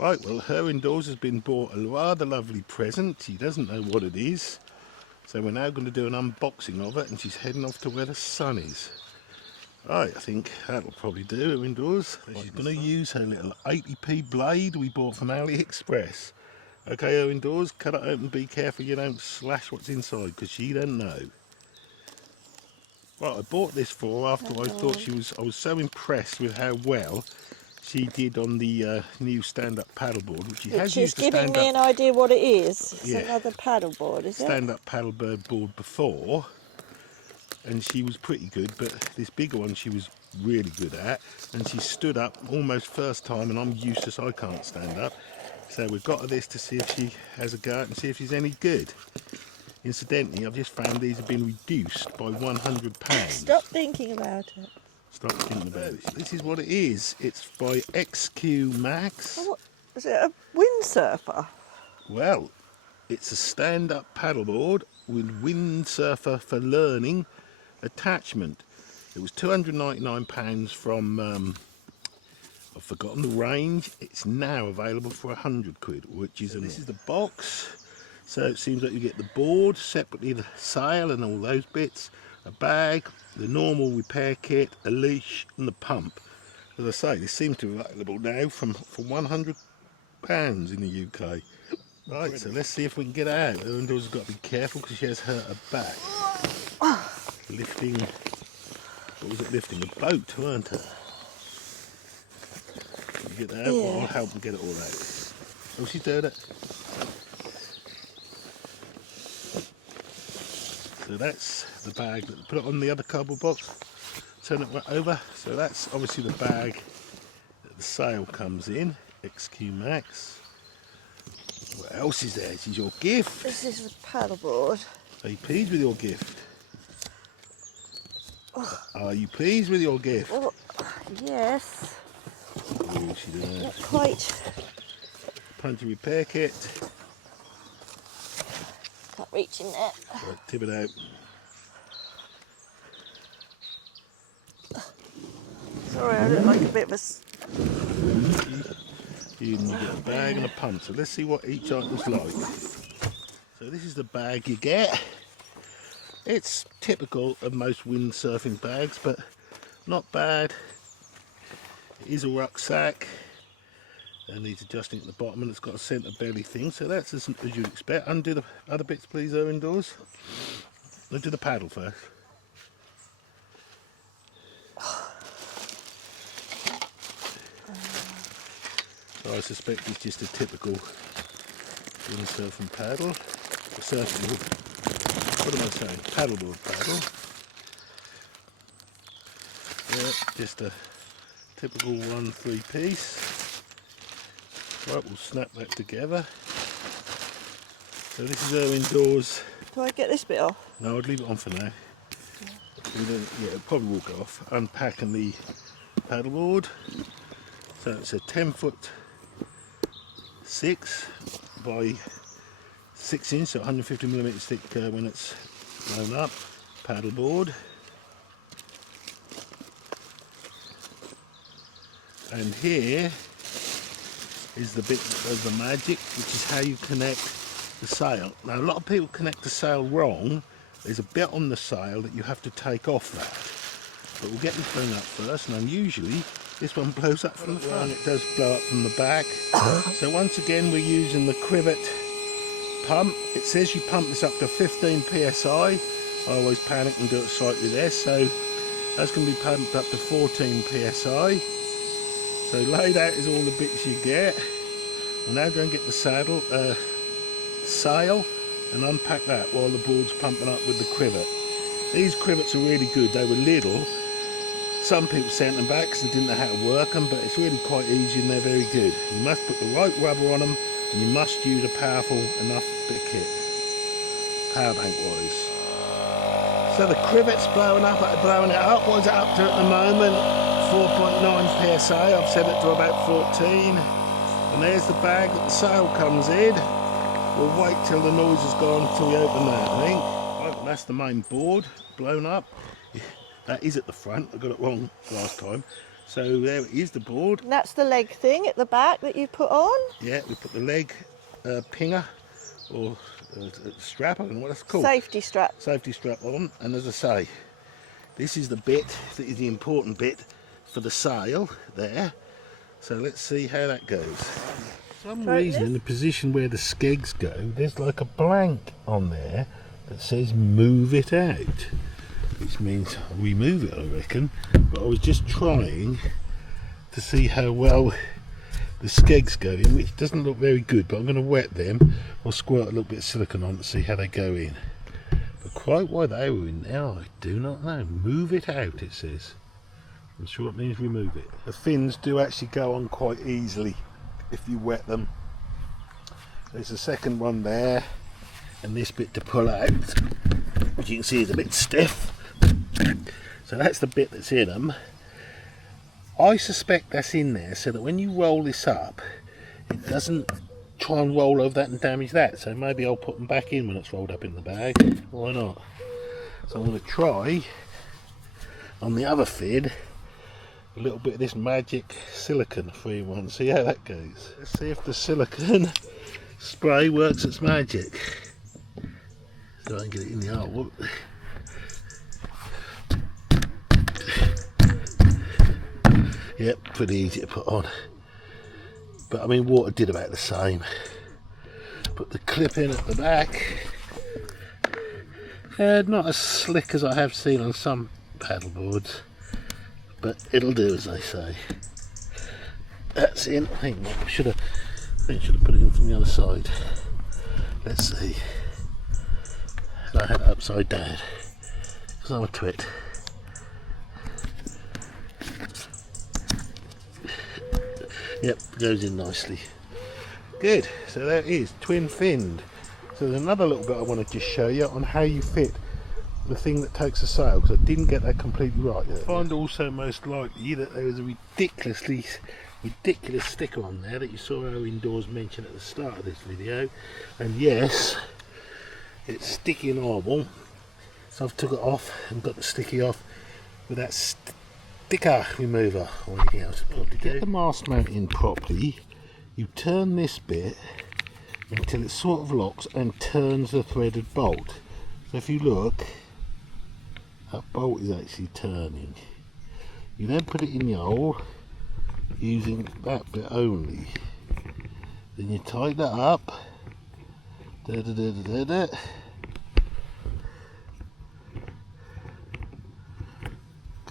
Right, well, her indoors has been bought a rather lovely present. She doesn't know what it is. So we're now going to do an unboxing of it, and she's heading off to where the sun is. Right, I think that'll probably do her indoors. So she's going to use her little 80p blade we bought from AliExpress. Okay, her indoors, cut it open, be careful you don't slash what's inside, because she don't know. Right, I bought this for her after I was so impressed with how well she did on the new stand-up paddleboard, which she has used. She's giving me an idea what it is. It's Yeah, another paddleboard, is it? Stand-up paddleboard board before, and she was pretty good, but this bigger one she was really good at, and she stood up almost first time, and I'm useless, I can't stand up. So we've got her this to see if she has a go and see if she's any good. Incidentally, I've just found these have been reduced by £100. Stop thinking about it. Stop thinking about it. This is what it is. It's by XQ Max. Oh, what, is it a windsurfer? Well, it's a stand-up paddleboard with windsurfer for learning attachment. It was £299 from, I've forgotten the range. It's now available for £100, which is, this is the box. So it seems like you get the board, separately the sail and all those bits, a bag, the normal repair kit, a leash and the pump. As I say, this seems to be available now for £100 in the UK. Right, so let's see if we can get out. Erindore's got to be careful because she has hurt her back. Lifting, what was it lifting? A boat, weren't it? Can you get that out? Yeah. Well, I'll help them get it all out. Oh, she's doing it. So that's the bag. Put it on the other cardboard box. Turn it right over. So that's obviously the bag that the sail comes in. XQ Max. What else is there? This is your gift. This is the paddleboard. Are you pleased with your gift? Are you pleased with your gift? Well, yes. Oh, she does. Not quite. Punch repair kit. Can't reach in there. Right, tip it out. Sorry, I look like a bit of a... You get a bag and a pump. So let's see what each item's like. So this is the bag you get. It's typical of most windsurfing bags, but not bad. It is a rucksack. It needs adjusting at the bottom, and it's got a centre belly thing, so that's as you'd expect. Undo the other bits, please, indoors. Let's do the paddle first. So I suspect it's just a typical windsurfing paddle. What am I saying? Paddleboard paddle. Yeah, just a typical 1-3 piece. Right, we'll snap that together. So this is her indoors. Do I get this bit off? No, I'd leave it on for now. Yeah, it probably will go off. Unpacking the paddleboard. So it's a 10-foot 6 by 6 inch, so 150mm thick when it's blown up. Paddleboard. And here is the bit of the magic, which is how you connect the sail. Now a lot of people connect the sail wrong. There's a bit on the sail that you have to take off that. But we'll get this blown up first, and unusually this one blows up from the front. It does blow up from the back. So once again we're using the Crivet pump. It says you pump this up to 15 psi. I always panic and do it slightly less, so that's going to be pumped up to 14 psi. So laid out is all the bits you get. I'll now go and get the sail and unpack that while the board's pumping up with the Crivet. These Crivets are really good. They were little. Some people sent them back because they didn't know how to work them, but it's really quite easy and they're very good. You must put the right rubber on them, and you must use a powerful enough bit kit, power bank wise. So the Crivet's blowing it up. What's it up to at the moment? 4.9 psi. I've set it to about 14. And there's the bag that the sail comes in. We'll wait till the noise is gone until we open that, I think. Right, well, that's the main board blown up. That is at the front. I got it wrong last time. So there it is, the board. And that's the leg thing at the back that you put on. Yeah, we put the leg pinger or strap, I don't know what that's called. Safety strap. Safety strap on, and as I say, this is the bit that is the important bit for the sail there. So let's see how that goes. For some reason, in the position where the skegs go, there's like a blank on there that says move it out, which means remove it, I reckon. But I was just trying to see how well the skegs go in, which doesn't look very good, but I'm going to wet them. I'll squirt a little bit of silicone on to see how they go in. But quite why they were in there, I do not know. Move it out, it says. I'm sure it means remove it. The fins do actually go on quite easily if you wet them. There's a second one there, and this bit to pull out, which you can see is a bit stiff. So that's the bit that's in them. I suspect that's in there so that when you roll this up, it doesn't try and roll over that and damage that. So maybe I'll put them back in when it's rolled up in the bag. Why not? So I'm going to try on the other fin a little bit of this magic silicone 3-in-1. See how that goes. Let's see if the silicone spray works its magic. So I can get it in the hole. Yep, pretty easy to put on. But I mean, water did about the same. Put the clip in at the back. Not as slick as I have seen on some paddleboards, but it'll do, as they say. That's in. I think I should have put it in from the other side. Let's see. I had it upside down because I'm a twit. Yep, goes in nicely. Good, so there it is, twin finned. So there's another little bit I want to just show you on how you fit the thing that takes a sail, because I didn't get that completely right yet. I find also most likely that there is a ridiculous sticker on there that you saw our indoors mention at the start of this video, and yes, it's sticky and horrible. So I've took it off and got the sticky off with that sticker remover or anything else. To get the mast mount in properly, you turn this bit until it sort of locks and turns the threaded bolt. So if you look, that bolt is actually turning. You then put it in the hole using that bit only. Then you tighten that up.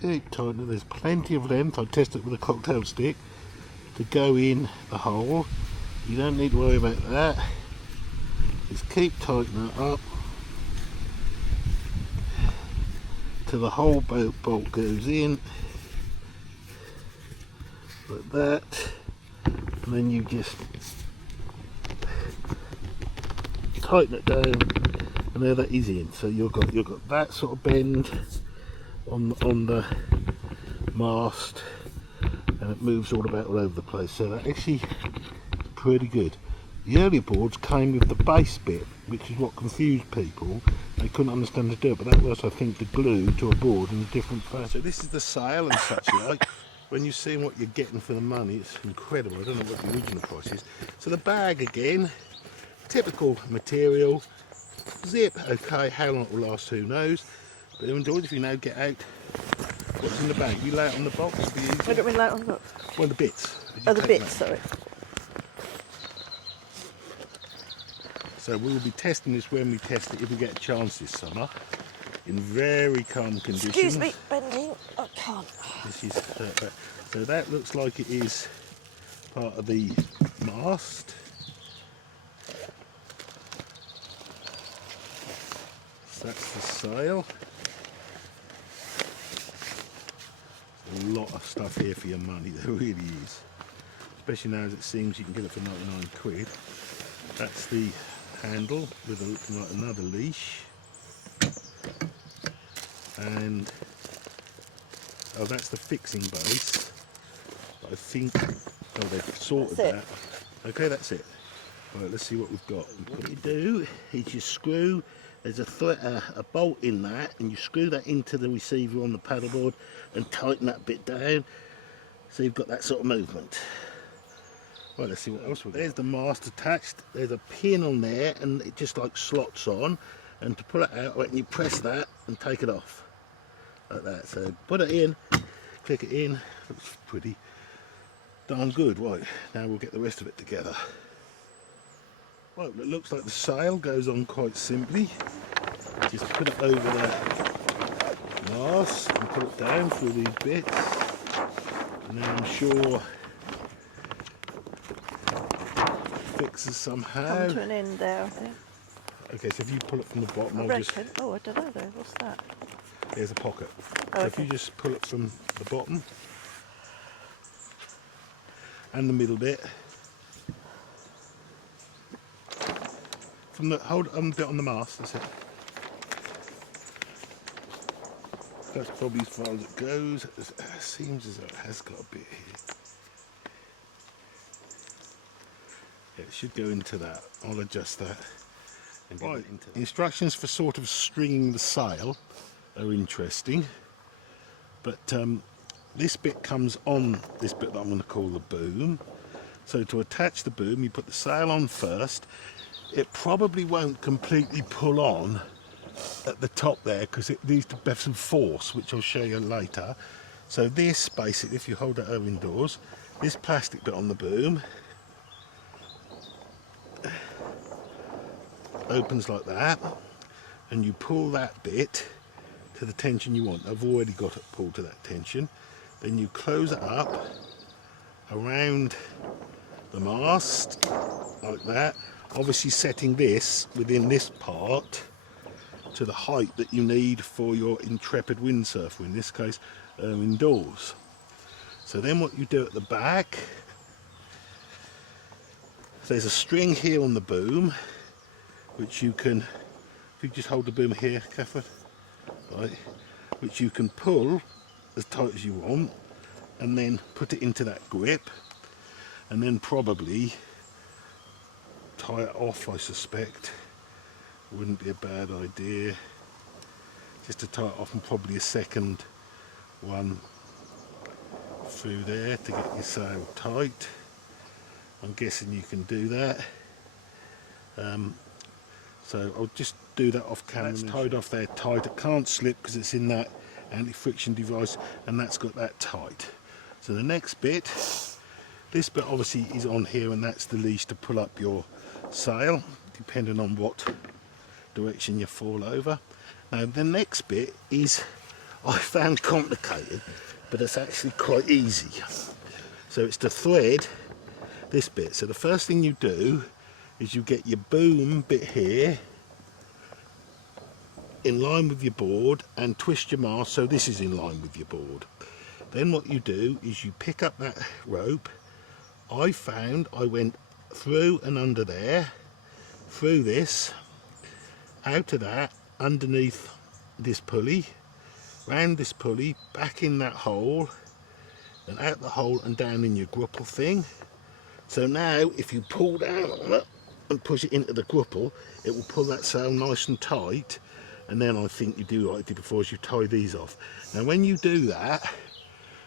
Keep tightening. There's plenty of length. I tested it with a cocktail stick to go in the hole. You don't need to worry about that. Just keep tightening it up till the whole bolt goes in like that, and then you just tighten it down, and there that is in. So you've got that sort of bend on the mast, and it moves all over the place. So that actually pretty good. The earlier boards came with the base bit, which is what confused people. They couldn't understand to do it, but that was, I think, the glue to a board in a different fashion. So this is the sail and such like. When you're seeing what you're getting for the money, it's incredible. I don't know what the original price is. So the bag again, typical material, zip, okay, how long it will last, who knows. But enjoy, if you know, get out what's in the bag. You lay it on the box, it'll be easy. What do we lay it on the box? Well, the bits. Oh, the bits, sorry. So we will be testing this when we test it, if we get a chance this summer, in very calm conditions. Excuse me, bending. I can't. This is so that looks like it is part of the mast. So that's the sail. A lot of stuff here for your money, there really is. Especially now as it seems you can get it for 99 quid. That's the handle with like another leash. And oh, that's the fixing base. I think, oh, they've sorted that. Okay, that's it. Right, let's see what we've got. What you do is you screw, there's a bolt in that, and you screw that into the receiver on the paddleboard and tighten that bit down. So you've got that sort of movement. Right, let's see what else we've got. There's the mast attached. There's a pin on there and it just like slots on. And to pull it out, when you press that and take it off. Like that. So put it in, click it in. Looks pretty darn good. Right, now we'll get the rest of it together. Well, it looks like the sail goes on quite simply. Just put it over the mast and put it down through these bits. And then I'm sure fixes somehow. Come to an end there, I think. Okay, so if you pull it from the bottom, I I'll reckon. just... Oh, I don't know though. What's that? There's a pocket. Oh, so if okay. you just pull it from the bottom and the middle bit, from the hold on bit on the mast, that's it. That's probably as far as it goes. It seems as though it has got a bit here. Yeah, it should go into that. I'll adjust that. And get it into that. Instructions for sort of stringing the sail are interesting, but this bit comes on this bit that I'm going to call the boom. So to attach the boom, you put the sail on first. It probably won't completely pull on at the top there because it needs to have some force, which I'll show you later. So this basically, if you hold it over indoors, this plastic bit on the boom opens like that, and you pull that bit to the tension you want. I've already got it pulled to that tension. Then you close it up around the mast like that, obviously setting this within this part to the height that you need for your intrepid windsurfer, in this case indoors. So then what you do at the back, there's a string here on the boom which you can, if you just hold the boom here, Catherine, right, which you can pull as tight as you want and then put it into that grip and then probably tie it off. I suspect wouldn't be a bad idea, just to tie it off, and probably a second one through there to get your sail tight. I'm guessing you can do that. So I'll just do that off camera. That's tied off there tight. It can't slip because it's in that anti-friction device, and that's got that tight. So the next bit, this bit obviously is on here, and that's the leash to pull up your sail, depending on what direction you fall over. Now the next bit is, I found complicated, but it's actually quite easy. So it's to thread this bit. So the first thing you do is you get your boom bit here in line with your board and twist your mast so this is in line with your board. Then what you do is you pick up that rope. I found I went through and under there, through this, out of that, underneath this pulley, round this pulley, back in that hole, and out the hole and down in your grapple thing. So now if you pull down on it and push it into the grapple, it will pull that sail nice and tight, and then I think you do like I did before, is you tie these off. Now when you do that,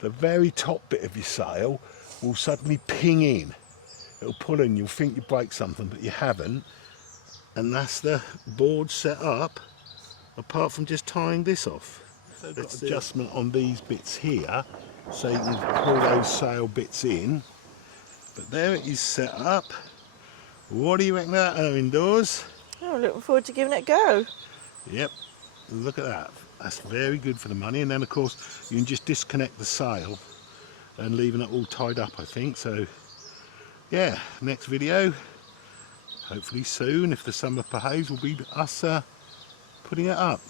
the very top bit of your sail will suddenly ping in. It'll pull in, you'll think you break something, but you haven't, and that's the board set up, apart from just tying this off. So got adjustment on these bits here, so you can pull those sail bits in, but there it is set up. What do you reckon of that, indoors? Oh, I'm looking forward to giving it a go. Yep, look at that. That's very good for the money. And then of course you can just disconnect the sail and leaving it all tied up, I think. So yeah, next video, hopefully soon, if the summer behaves, will be us putting it up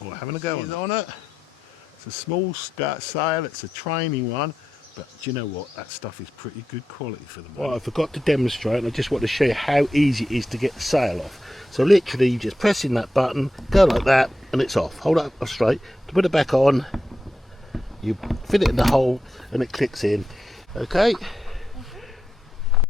or having a go on it. It's a small sail, it's a training one, but do you know what, that stuff is pretty good quality for the money. Well, I forgot to demonstrate, and I just want to show you how easy it is to get the sail off. So literally you just press in that button, go like that, and it's off. Hold it up straight, to put it back on, you fit it in the hole and it clicks in. Okay.